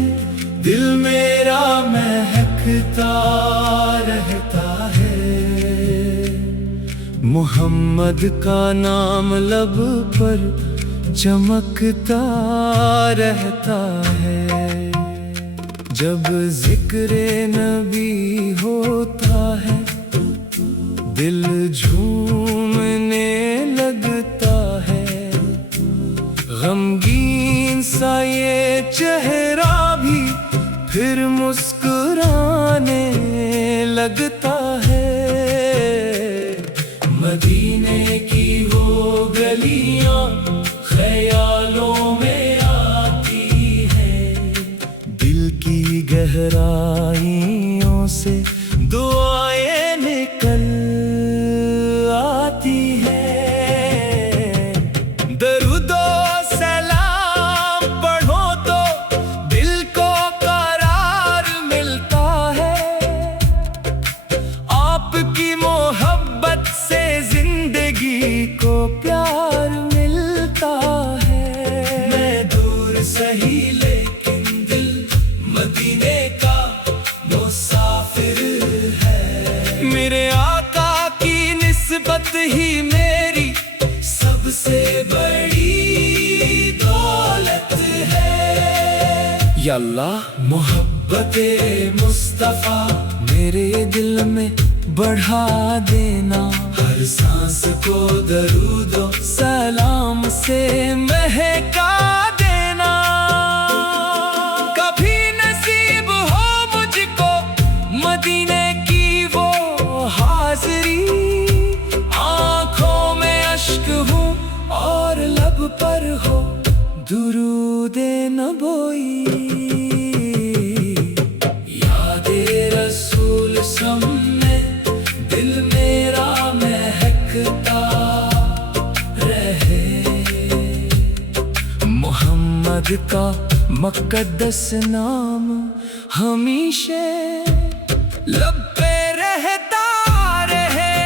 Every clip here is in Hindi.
में दिल मेरा महकता रहता है। मोहम्मद का नाम लब पर चमकता रहता है। जब जिक्र नबी होता है दिल झूमने लगता है। गमगीन सा ये चेहरा भी फिर मुस्कुराने लगता है। मदीने की वो गलियां ख्यालों में आती है। दिल की गहराइयों से दुआएं निकल आती है। दरूदो सलाम पढ़ो तो दिल को करार मिलता है। आपकी मोहब्बत से जिंदगी को प्यार मिलता है। मैं दूर सही लेकिन दिल मदीने का मुसाफिर है। मेरे आका की निस्बत ही मेरी सबसे बड़ी दौलत है। या अल्लाह मोहब्बते मुस्तफा मेरे दिल में बढ़ा देना। हर सांस को दरूदो सलाम से महका देना। कभी नसीब हो मुझको मदीने की वो हाज़री। आँखों में अश्क हो और लब पर हो दुरूदे नबोई। यादे रसूल सम में दिल मेरा महकता रहे। मोहम्मद का मुक़द्दस नाम हमेशा लब पे रहता रहे।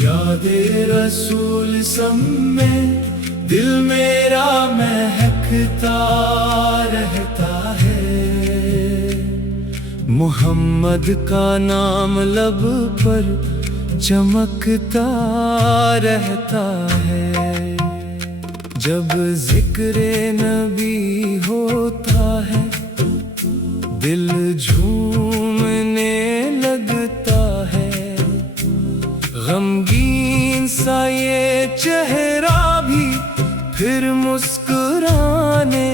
यादे रसूल सम में दिल मेरा महकता रहता है। मोहम्मद का नाम लब पर चमकता रहता है। जब जिक्र नबी होता है दिल झूमने लगता है। गमगीन सा ये चेहरा भी फिर मुस्कुराने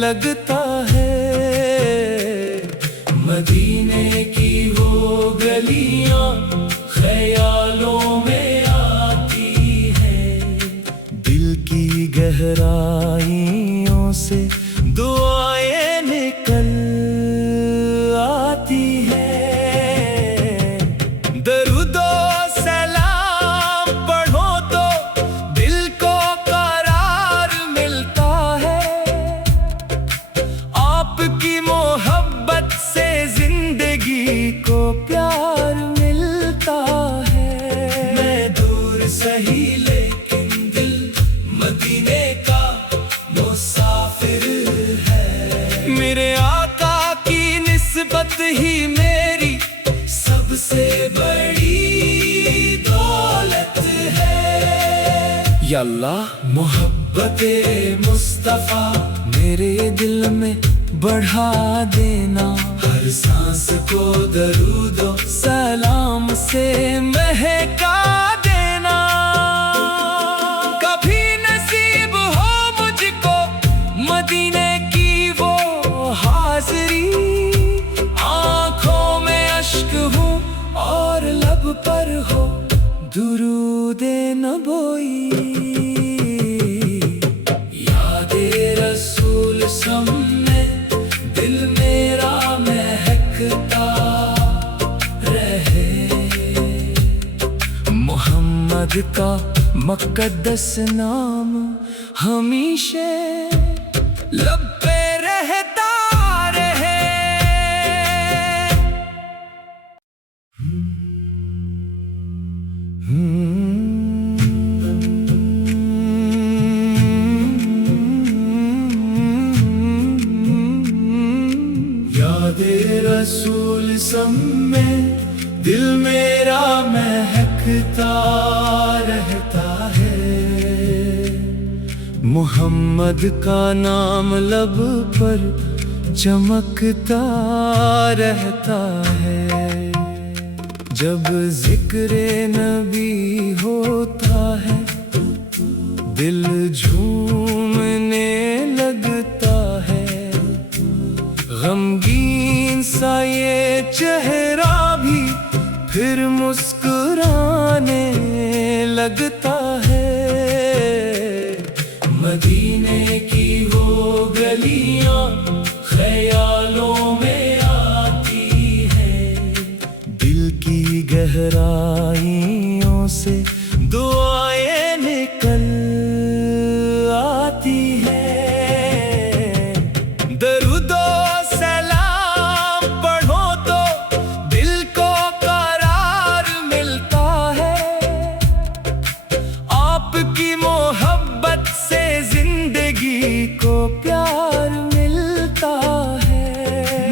लगता है। मदीने की वो गलियां ख्यालों में आती है। दिल की गहराइयों से दुआएं निकल आती है। दरूदो सलाम पढ़ो तो दिल को करार मिलता है। आपकी मोहब्बत से जिंदगी को प्यार मिलता है। मैं दूर सही लेकिन दिल मदीने का मुसाफिर है। मेरे आका की निस्बत ही मेरी सबसे बड़ी दौलत है। या अल्लाह मोहब्बते मुस्तफा मेरे दिल में बढ़ा देना। हर सांस को दरूदो सलाम से महका देना। कभी नसीब हो मुझको मदीने की वो हाज़री। आँखों में अश्क हो और लब पर हो दुरूदे नबोई। यादे रसूल सम में दिल मेरा महकता रहे। मोहम्मद का मुक़द्दस नाम हमेशा लब पे रहता रहे। यादे रसूल सम में दिल मेरा महकता रहता है। मोहम्मद का नाम लब पर चमकता रहता है। जब जिक्र नबी होता है दिल झूमने लगता है। गमगीन सा ये चेहरा भी फिर मुस्कुराने लगता है। मदीने की वो गलियां ख्यालों में आती है। दिल की गहराइयों से दुआएं निकल आती है। दरूदो सलाम पढ़ो तो दिल को करार मिलता है। आपकी मोहब्बत से जिंदगी को प्यार मिलता है।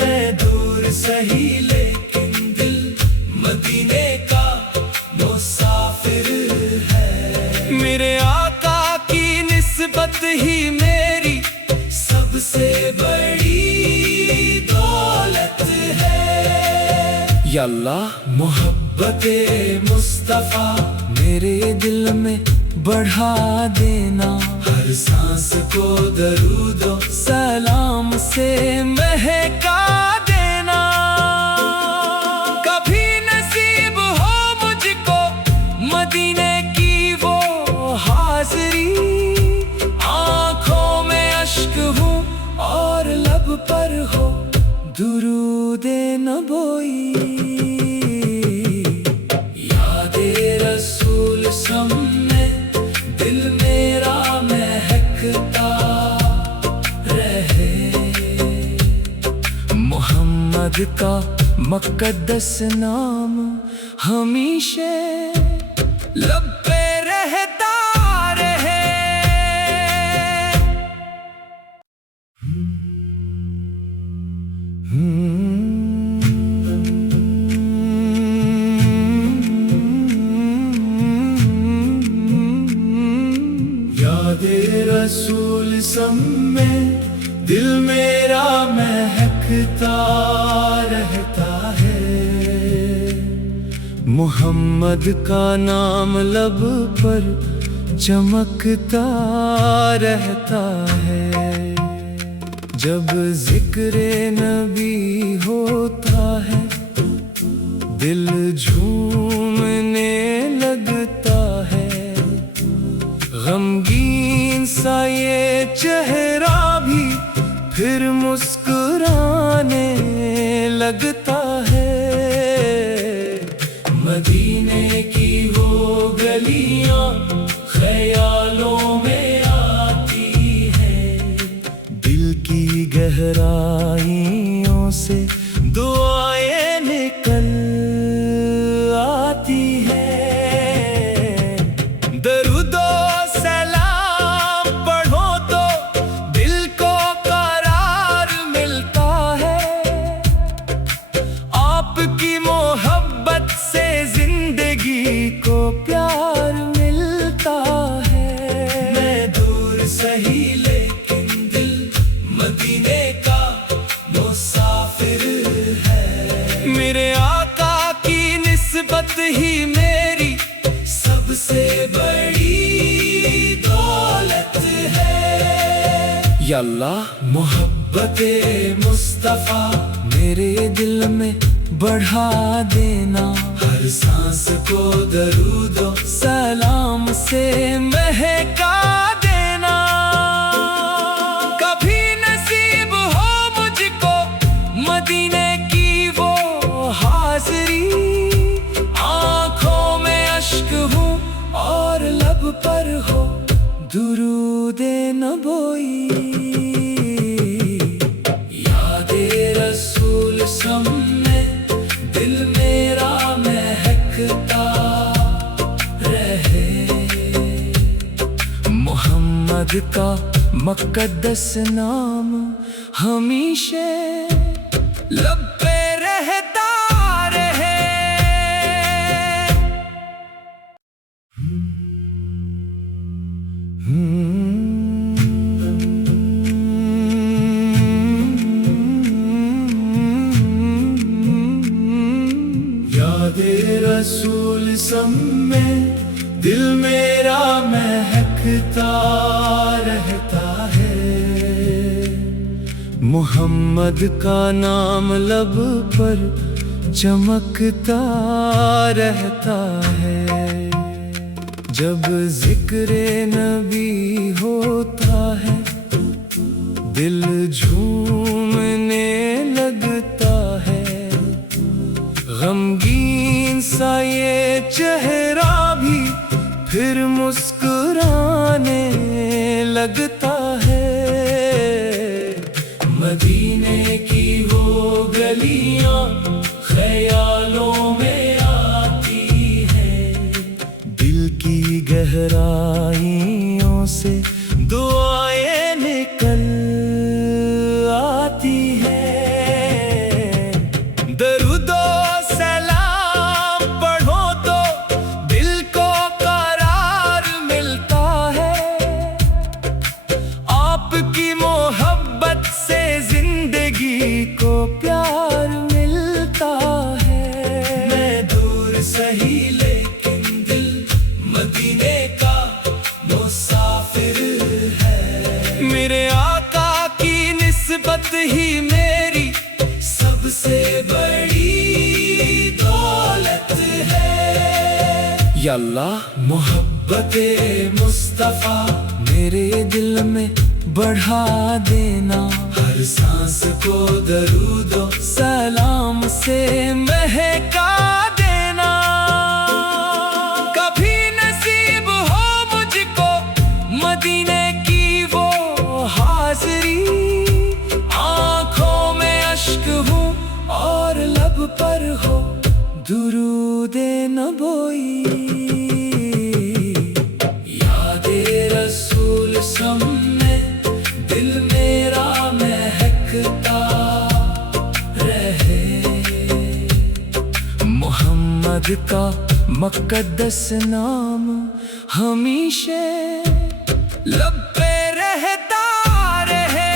मैं दूर सही लेकिन दिल मदीने का मुसाफिर है। मेरे आका की निस्बत ही मेरी सबसे बड़ी दौलत है। या अल्लाह मोहब्बते मुस्तफा मेरे दिल में बढ़ा देना। हर सांस को दरूदो सलाम से महका देना। कभी नसीब हो मुझको मदीने की वो हाज़री। आँखों में अश्क हो और लब पर हो दुरूदे नबोई। यादे रसूल सम में दिल मेरा महकता रहे। मोहम्मद का मुक़द्दस नाम हमेशा लब पे रहता रहे। यादे रसूल सम में दिल मेरा महकता रहता है। मोहम्मद का नाम लब पर चमकता रहता है। जब जिक्र नबी होता है दिल झूमने लगता है। गमगीन सा ये चेहरा भी फिर मुस्कुराने लगता है। मदीने की वो गलियां ख्यालों में आती है। दिल की गहराइयों से दुआएं निकल आती है। दरूदो सलाम पढ़ो तो दिल को करार मिलता है। आपकी मोहब्बत से जिंदगी को प्यार मिलता है। मैं दूर सही लेकिन दिल मदीने का मुसाफिर है। मेरे आका की निस्बत ही मेरी सबसे बड़ी दौलत है। या अल्लाह मोहब्बते मुस्तफा मेरे दिल में बढ़ा देना। हर सांस को दरूदो सलाम से महका देना। कभी नसीब हो मुझको मदीने की वो हाज़री। आँखों में अश्क हो और लब पर हो दुरूदे नबोई। यादे रसूल सम में दिल मेरा महकता रहे। मोहम्मद का मुक़द्दस नाम हमेशा लब पे रहता रहे। यादे रसूल सम में दिल मेरा महकता रहता है। मोहम्मद का नाम लब पर चमकता रहता है। जब जिक्र नबी होता है दिल झूमने लगता है। गमगीन सा ये चेहरा भी फिर मुस्कुराने लगता है। मदीने की वो गलियां ख्यालों में आती है। दिल की गहराइयों से दुआएं निकल आती है। दरूदो सलाम पढ़ो तो दिल को करार मिलता है। आपकी मोहब्बत से जिंदगी को प्यार मिलता है। मैं दूर सही लेकिन दिल मदीने का मुसाफिर है। मेरे आका की निस्बत ही मेरी सबसे बड़ी दौलत है। या अल्लाह मोहब्बते मुस्तफा मेरे दिल में बढ़ा देना। हर सांस को दरूदो सलाम से महका देना। कभी नसीब हो मुझको मदीने की वो हाज़री। आँखों में अश्क हो और लब पर हो दुरूदे नबोई। यादे रसूल सम में दिल मेरा महकता रहे। मोहम्मद का मुक़द्दस नाम हमेशा लब पे रहता रहे।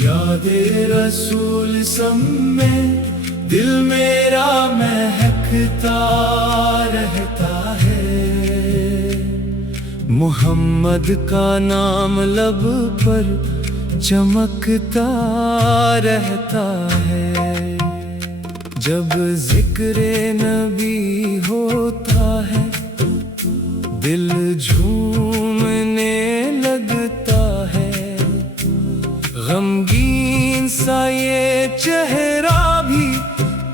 यादे रसूल सम में दिल मेरा महकता रहता है। मोहम्मद का नाम लब पर चमकता रहता है। जब जिक्र नबी होता है दिल झूमने लगता है। गमगीन सा ये चेहरा भी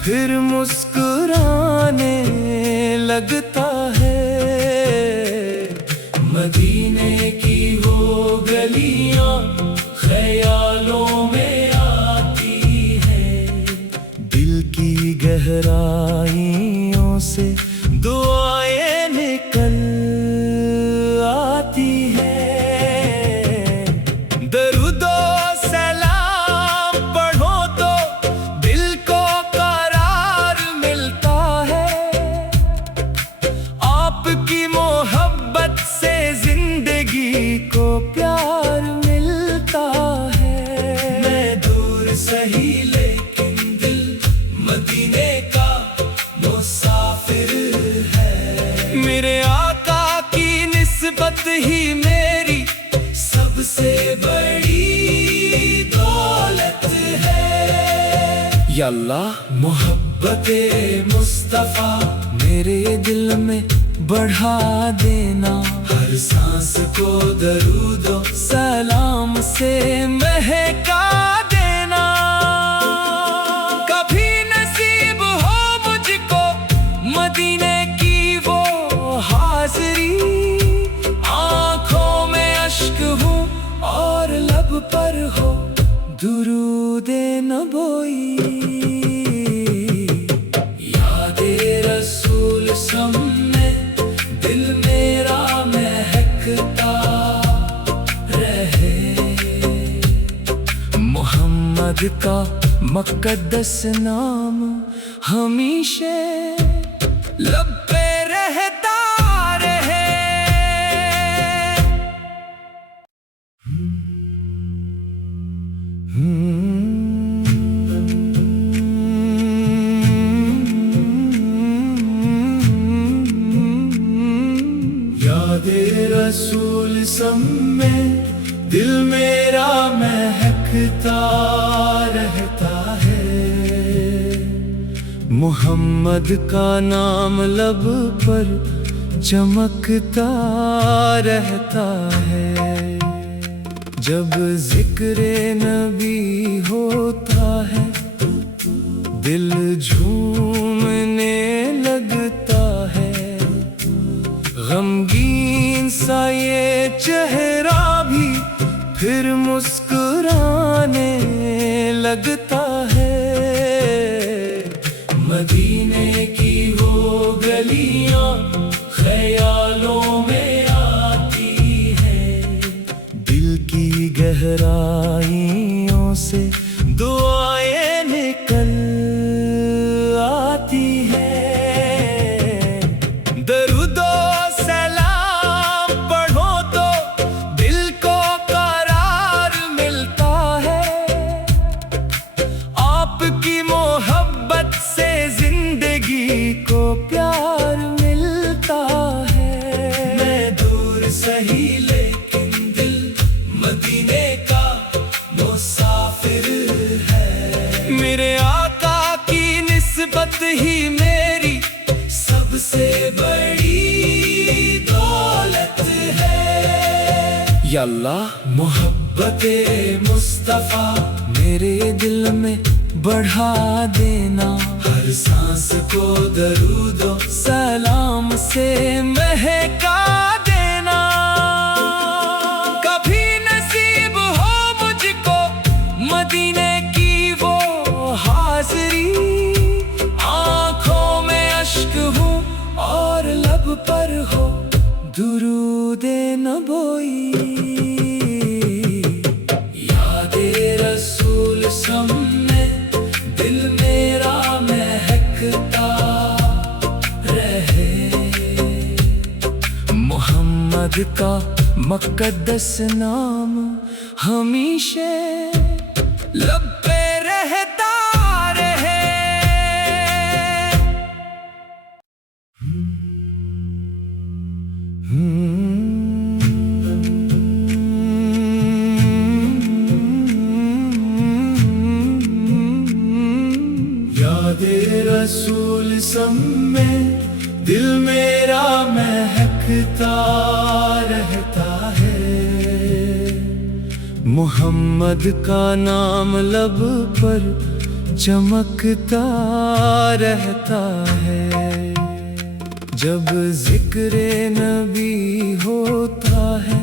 फिर मुस्कुराने लगता है। मदीने की वो गलियां ख्यालों में आती है। दिल की गहराइयों से दुआएं निकल आती है। दरूदो सलाम पढ़ो तो दिल को करार मिलता है। आपकी मोहब्बत से जिंदगी को प्यार मिलता है। मैं दूर सही लेकिन दिल मदीने का मुसाफिर है। मेरे आका की निस्बत ही मेरी सबसे बड़ी दौलत है। या अल्लाह मोहब्बते मुस्तफा मेरे दिल में बढ़ा देना। हर सांस को दरूदो सलाम से महका देना। कभी नसीब हो मुझको मदीने की वो हाज़री। आँखों में अश्क हो और लब पर हो दुरूदे नबोई। मुक़द्दस नाम हमेशा लब पे रहता रहे। यादे रसूल में दिल मेरा महकता रहता है। मोहम्मद का नाम लब पर चमकता रहता है। जब जिक्र नबी होता है दिल झूमने लगता है। गमगीन सा ये चेहरा भी फिर मुस्कुराने लगता है। मदीने की वो गलियां ख्यालों में आती है। दिल की गहराइयों से दुआएं निकल आती है। दरूदो सलाम पढ़ो तो दिल को करार मिलता है। आपकी मोहब्बत से जिंदगी को प्यार मिलता है। मैं दूर सही लेकिन दिल मदीने का मुसाफिर है। मेरे आका की निस्बत ही मेरी सबसे बड़ी दौलत है। या अल्लाह मोहब्बते मुस्तफा मेरे दिल में बढ़ा देना। हर सांस को दरूदो सलाम से महका देना। कभी नसीब हो मुझको मदीने की वो हाज़री। आँखों में अश्क हो और लब पर हो दुरूदे नबोई। यादे रसूल में दिल मेरा महकता रहे। मोहम्मद का मुक़द्दस नाम हमेशा लब पे रहता रहे। यादे रसूल में दिल मेरा महकता रहता है। मोहम्मद का नाम लब पर चमकता रहता है। जब जिक्र नबी होता है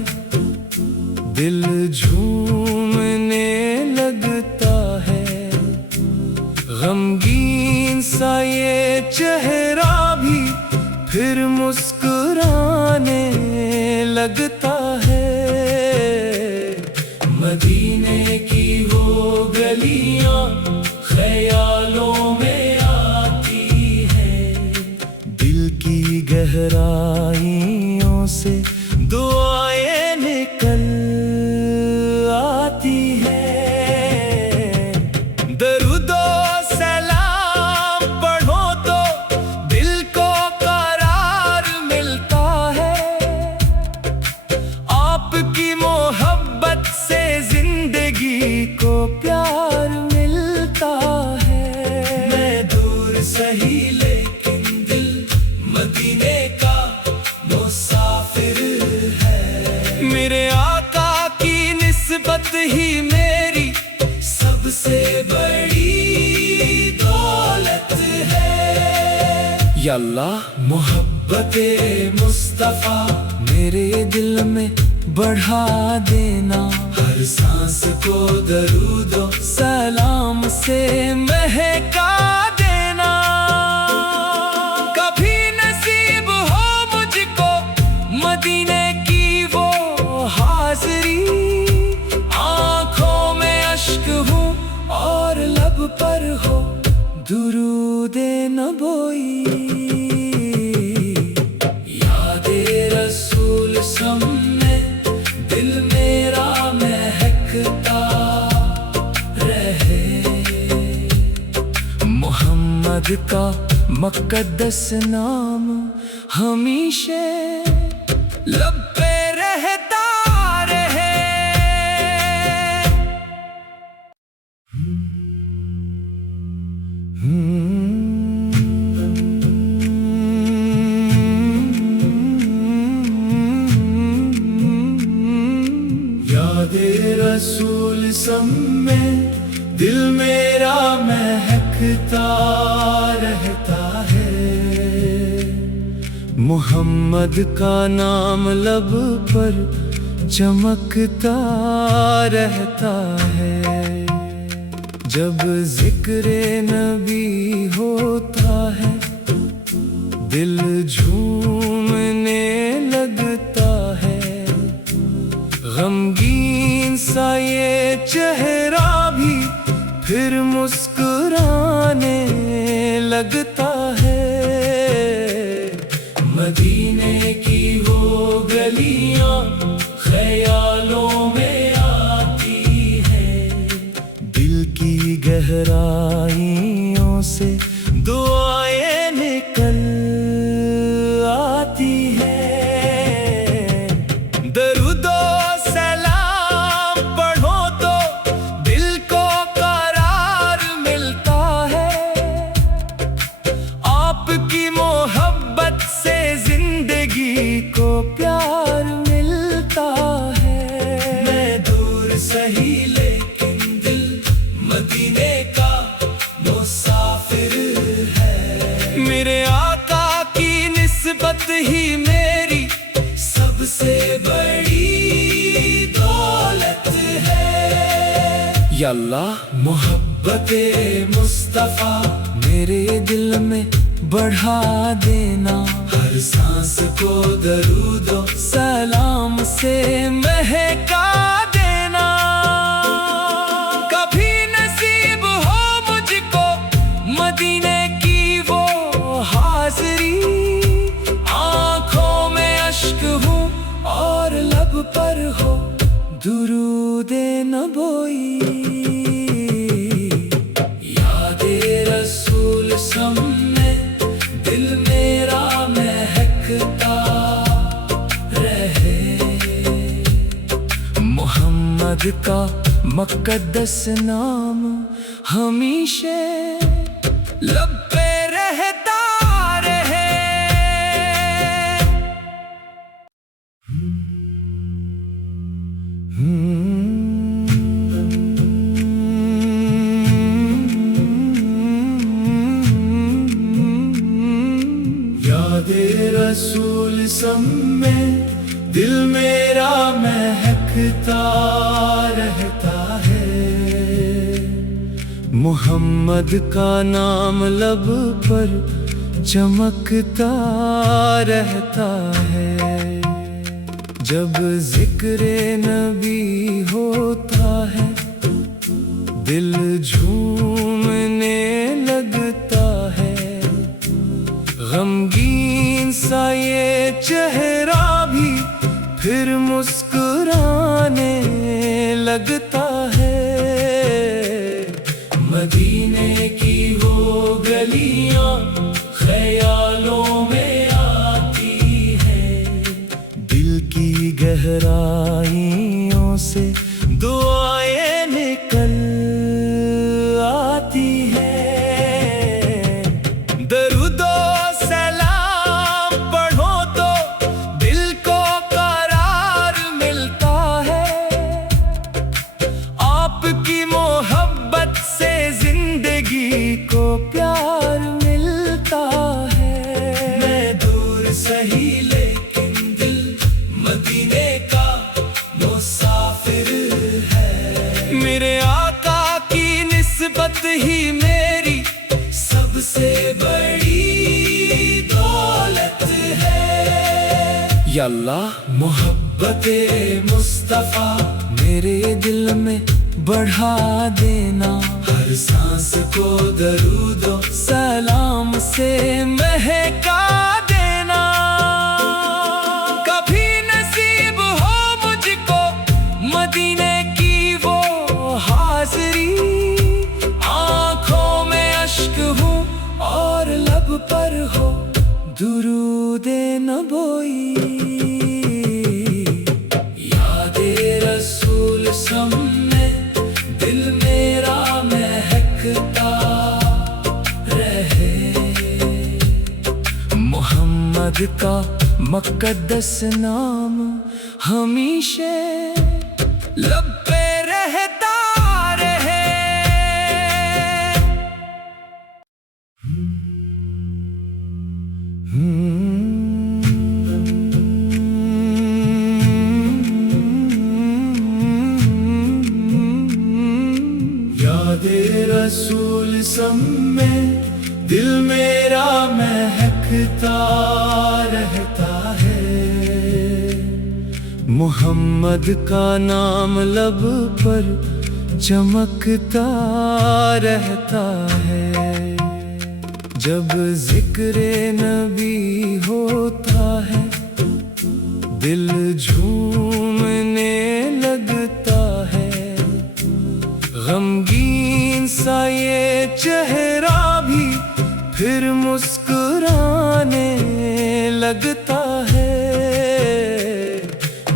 दिल झूमने लगता है। गमगीन सा ये चेहरा भी फिर मुस्कुराने लगता है। मदीने की वो गलियां ख्यालों में आती है। दिल की गहराइयों से दुआएं निकल आती है। दरूदो सलाम पढ़ो तो दिल को करार मिलता है। आपकी मोहब्बत से जिंदगी को प्यार मिलता है। मैं दूर सही लेकिन दिल मदीने का मुसाफिर है। मेरे आका की निस्बत ही मेरी सबसे बड़ी दौलत है। या अल्लाह मोहब्बते मुस्तफा मेरे दिल में बढ़ा देना। हर सांस को दरूदो सलाम से महका देना। कभी नसीब हो मुझको मदीने की वो हाज़री। आँखों में अश्क हो और लब पर दुरूदे नबोई। यादे रसूल सामने दिल मेरा महकता रहे। मोहम्मद का मुक़द्दस नाम हमेशा लब पे रहता रहे। यादे रसूल में दिल मेरा महकता रहता है। मोहम्मद का नाम लब पर चमकता रहता है। जब जिक्र नबी होता है दिल झूमने लगता है। गमगीन सा ये चेहरा भी फिर मुस्कुराने लगता है। मदीने की वो गलियां ख्यालों में आती है। दिल की गहराइयों से दुआएं निकल आती है। दरूदो सलाम पढ़ो तो दिल को करार मिलता है। आपकी मोहब्बत से जिंदगी को प्यार मिलता है। मैं दूर सही लेकिन दिल मदीने का मुसाफिर है। मेरे आका की निस्बत ही मेरी सबसे बड़ी दौलत है। या अल्लाह मोहब्बते मुस्तफा मेरे दिल में बढ़ा देना। हर सांस को दरूदो सलाम से महका देना। कभी नसीब हो मुझको मदीने की वो हाज़री। आँखों में अश्क हूँ और लब पर हो दुरूदे नबोई। यादे रसूल सामने दिल मेरा महकता रहे। मोहम्मद का मुक़द्दस नाम हमेशा लब पे रहता रहे। यादे रसूल में दिल मेरा महकता रहता है। मोहम्मद का नाम लब पर चमकता रहता है। जब जिक्र नबी होता है दिल झूमने लगता है। गमगीन सा ये चेहरा भी फिर मुस्कुराने लगता है। मदीने की वो गलियां ख्यालों में आती है। दिल की गहराइयों से दुआएं निकल आती है। दरूदो सलाम पढ़ो तो दिल को करार मिलता है। आपकी मोहब्बत से जिंदगी को प्यार मिलता है। मैं दूर सही लेकिन दिल मदीने का मुसाफिर है। मेरे आका की निस्बत ही मेरी सबसे बड़ी दौलत है। या अल्लाह मोहब्बते मुस्तफा मेरे दिल में बढ़ा देना, हर सांस को दरूदो सलाम से महका देना। कभी नसीब हो मुझको मदीने की वो हाज़री, आँखों में अश्क हूँ और लब पर हो दुरूदे नबोई। यादे रसूल सामने दिल मेरा महकता रहे, मोहम्मद का मुक़द्दस नाम हमेशा लब पे रहता रहे। यादे रसूल सम्मे दिल मेरा महकता रहता है, मोहम्मद का नाम लब पर चमकता रहता है। जब जिक्र नबी होता है दिल झूमने लगता है, गमगीन सा ये चेहरा भी फिर मुस्कुराने लगता है।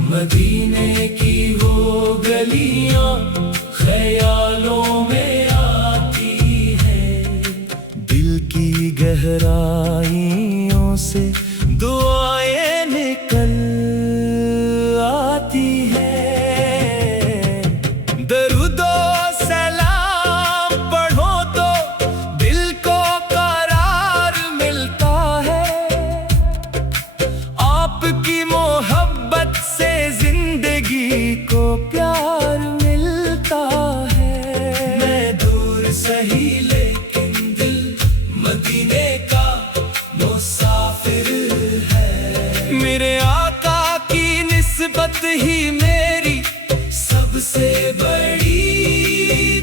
मदीने की वो गलियां ख्यालों में आती है, दिल की गहराइयों से दुआएं निकल आती है। दरूदो सलाम पढ़ो तो दिल को करार मिलता है, आपकी मोहब्बत से जिंदगी को प्यार मिलता है। मैं दूर सही लेकिन दिल मदीने का मुसाफिर है, मेरे आका की निस्बत ही मेरी सबसे बड़ी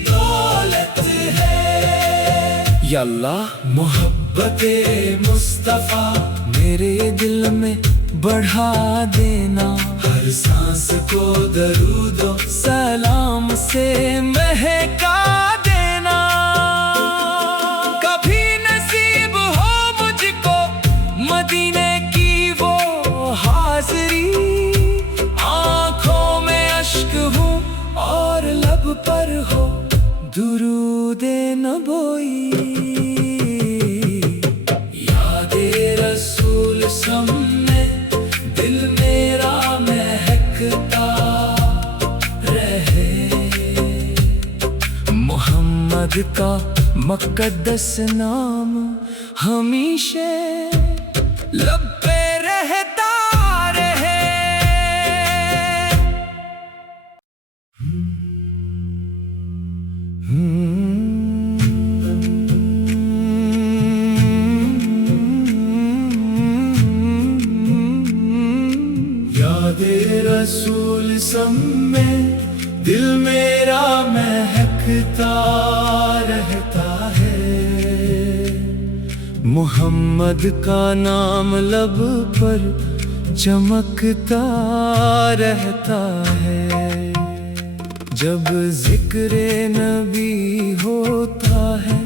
दौलत है। या अल्लाह मोहब्बते मुस्तफा मेरे दिल में बढ़ा देना, हर सांस को दरूदो सलाम से महका देना। कभी नसीब हो मुझको मदीने की वो हाज़री, आँखों में अश्क हूँ और लब पर हो दुरूदे नबोई। यादे रसूल सामने दिल मेरा महकता रहे, मोहम्मद का मुक़द्दस नाम हमेशा लब पे रहता रहे। यादे रसूल सम्मे दिल मेरा महकता रहता है, मोहम्मद का नाम लब पर चमकता रहता है। जब जिक्र नबी होता है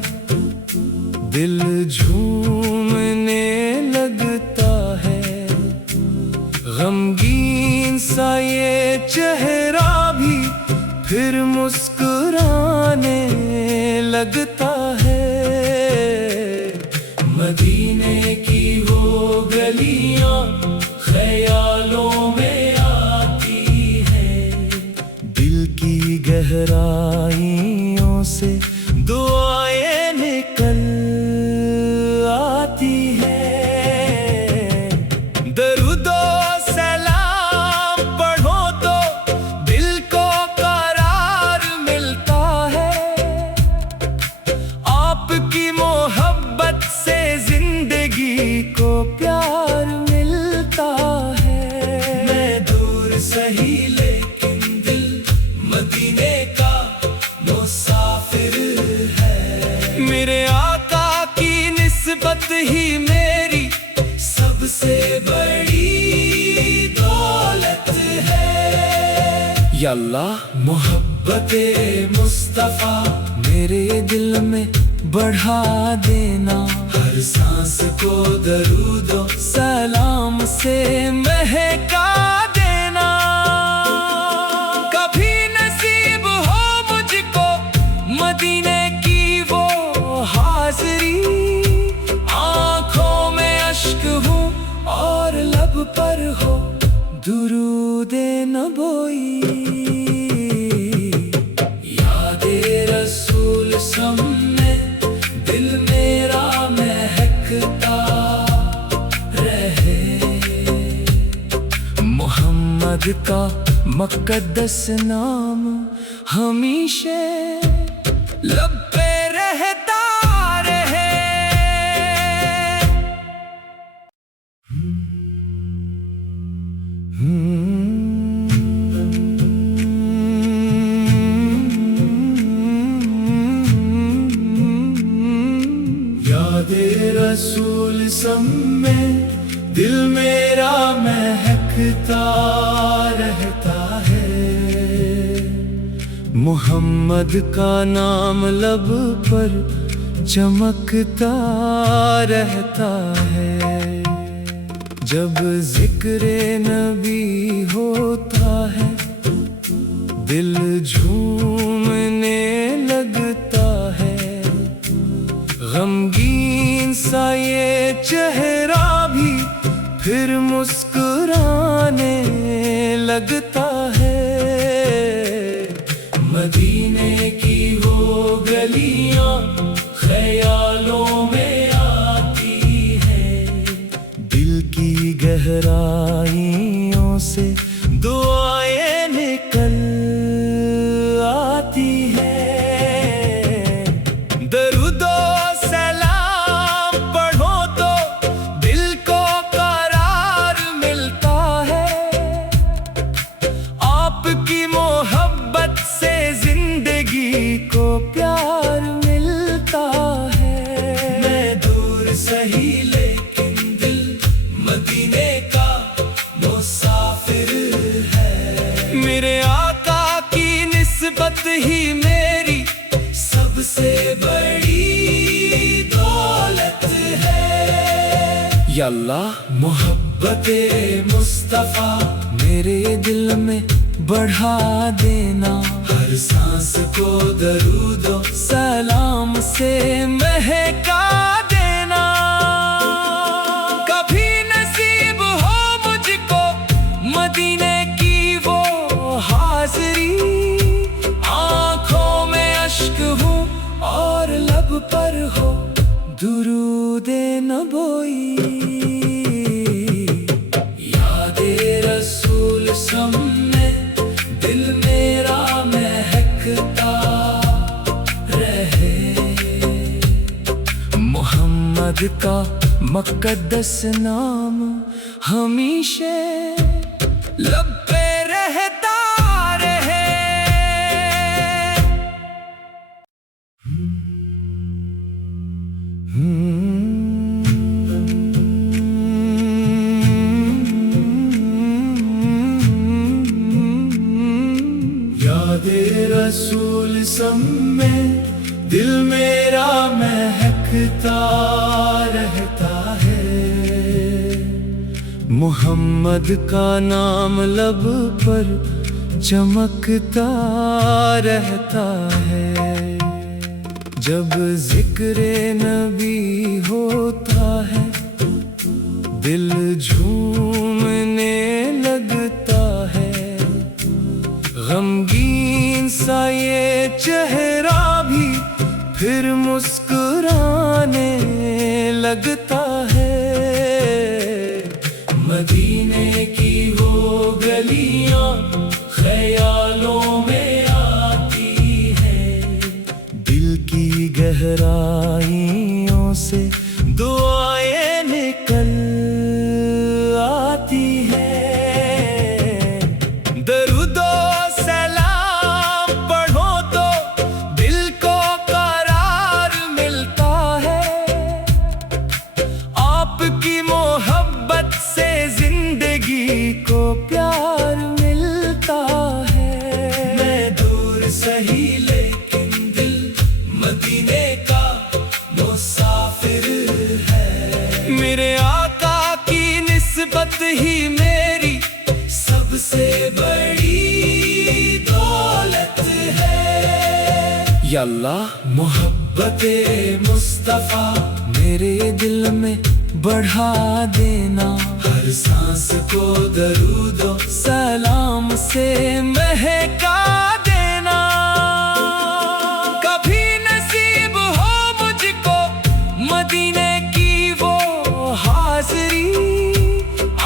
दिल झूमने लगता है, गमगीन सा ये चेहरा भी फिर मुस्कुराने लगता है। मदीने की वो गलियां ख्यालों में आती है, दिल की गहराइयों से दुआएं निकल आती है। दरूदो सलाम पढ़ो तो दिल को करार मिलता है, आपकी मोहब्बत से जिंदगी या अल्लाह मोहब्बते मुस्तफा मेरे दिल में बढ़ा देना, हर सांस को दरूदो सलाम से महका देना। कभी नसीब हो मुझको मदीने की वो हाज़री, आँखों में अश्क हूँ और लब पर हो दुरूदे नबोई। यादे रसूल सामने दिल मेरा महकता रहे, मोहम्मद का मुक़द्दस नाम हमेशा लब पे रहता रहे। यादे रसूल सम्मे दिल मेरा महकता रहता है, मोहम्मद का नाम लब पर चमकता रहता है। जब जिक्र नबी होता है दिल झूमने लगता है, गमगीन सा ये चेहरा भी फिर मुस्कुराने लगता है। मदीने की वो गलियां ख्यालों में आती है, दिल की गहराइयों से दुआएं निकल आती है। दरूदो सलाम पढ़ो तो दिल को करार मिलता है, आपकी मोहब्बत से जिंदगी को प्यार मिलता है। मैं दूर सही लेकिन दिल मदीने का मुसाफिर है, मेरे आका की निस्बत ही मेरी सबसे बड़ी दौलत है। या अल्लाह मोहब्बते मुस्तफा मेरे दिल में बढ़ा देना, हर सांस को दरूदो सलाम से महका देना। कभी नसीब हो मुझको मदीने की वो हाज़री, आँखों में अश्क हूँ और लब पर हो दुरूदे नबोई। यादे रसूल सामने दिल मेरा महकता रहे, मोहम्मद का मुक़द्दस नाम हमेशा लब पे रहता रहे। यादे रसूल सम्मे दिल मेरा महकता रहता है, मोहम्मद का नाम लब पर चमकता रहता है। जब जिक्र नबी होता है दिल झूमने लगता है, गमगीन सा ये चेहरा भी फिर मुस्कुराने लगता है। मदीने की वो गलियां ख्यालों में आती है, दिल की गहराइयों से दुआएं निकल आती है। दरूदो सलाम पढ़ो तो दिल को करार मिलता है, आपकी मोहब्बत से जिंदगी को प्यार मिलता है। ही मेरी सबसे बड़ी दौलत है। या अल्लाह मोहब्बते मुस्तफा मेरे दिल में बढ़ा देना, हर सांस को दरूदो सलाम से महका देना। कभी नसीब हो मुझको मदीने की वो हाज़री,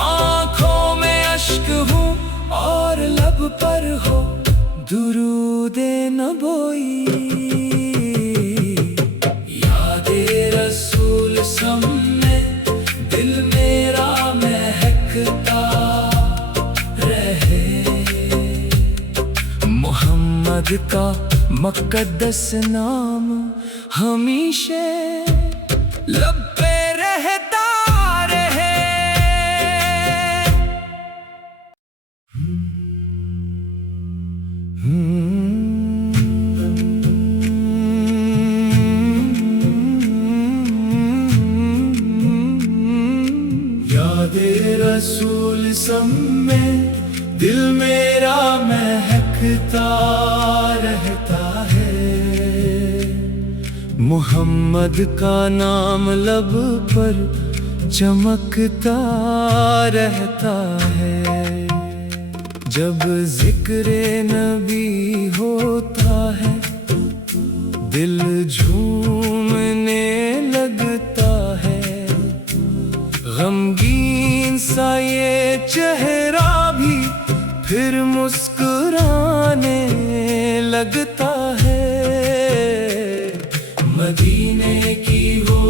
आँखों में अश्क हूँ और लब पर हो दुरूदे नबोई। यादे रसूल सामने दिल मेरा महकता रहे, मोहम्मद का मुक़द्दस नाम हमेशा लब पे रहता रहे। यादे रसूल सम्मे दिल मेरा महकता रहता है, मोहम्मद का नाम लब पर चमकता रहता है। जब जिक्र नबी होता है दिल झूमने लगता है, गमगीन सा ये चेहरा भी फिर मुस्कुराने लगता है। मदीने की वो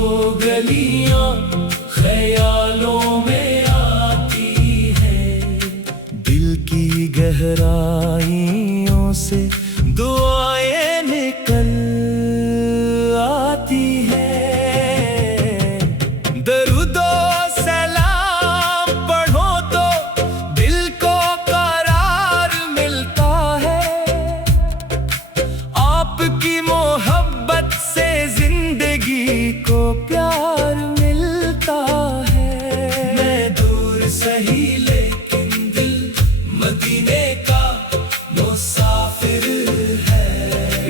गलियां ख्यालों में आती है, दिल की गहराइयों से दुआएं निकल आती है। दरूदो सलाम पढ़ो तो दिल को करार मिलता है, आपकी मोहब्बत से जिंदगी को प्यार मिलता है। मैं दूर सही लेकिन दिल मदीने का मुसाफिर है,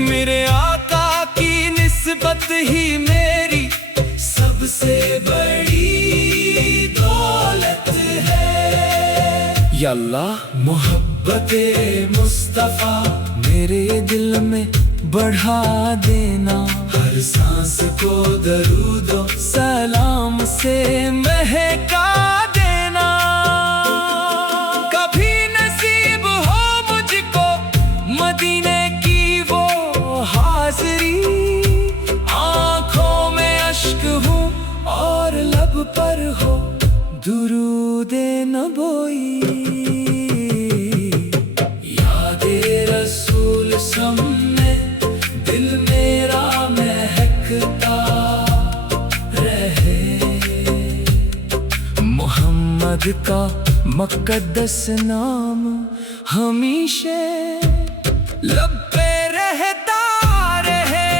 मेरे आका की निस्बत ही मेरी सबसे बड़ी दौलत है। या अल्लाह मोहब्बते मुस्तफा मेरे दिल में बढ़ा देना, हर सांस को दरूदो सलाम से महका देना। कभी नसीब हो मुझको मदीने की वो हाज़री, आँखों में अश्क हूँ और लब पर हो दुरूदे नबोई। यादे रसूल सामने दिल मेरा महकता रहे, मोहम्मद का मुक़द्दस नाम हमेशा लब पे रहता रहे।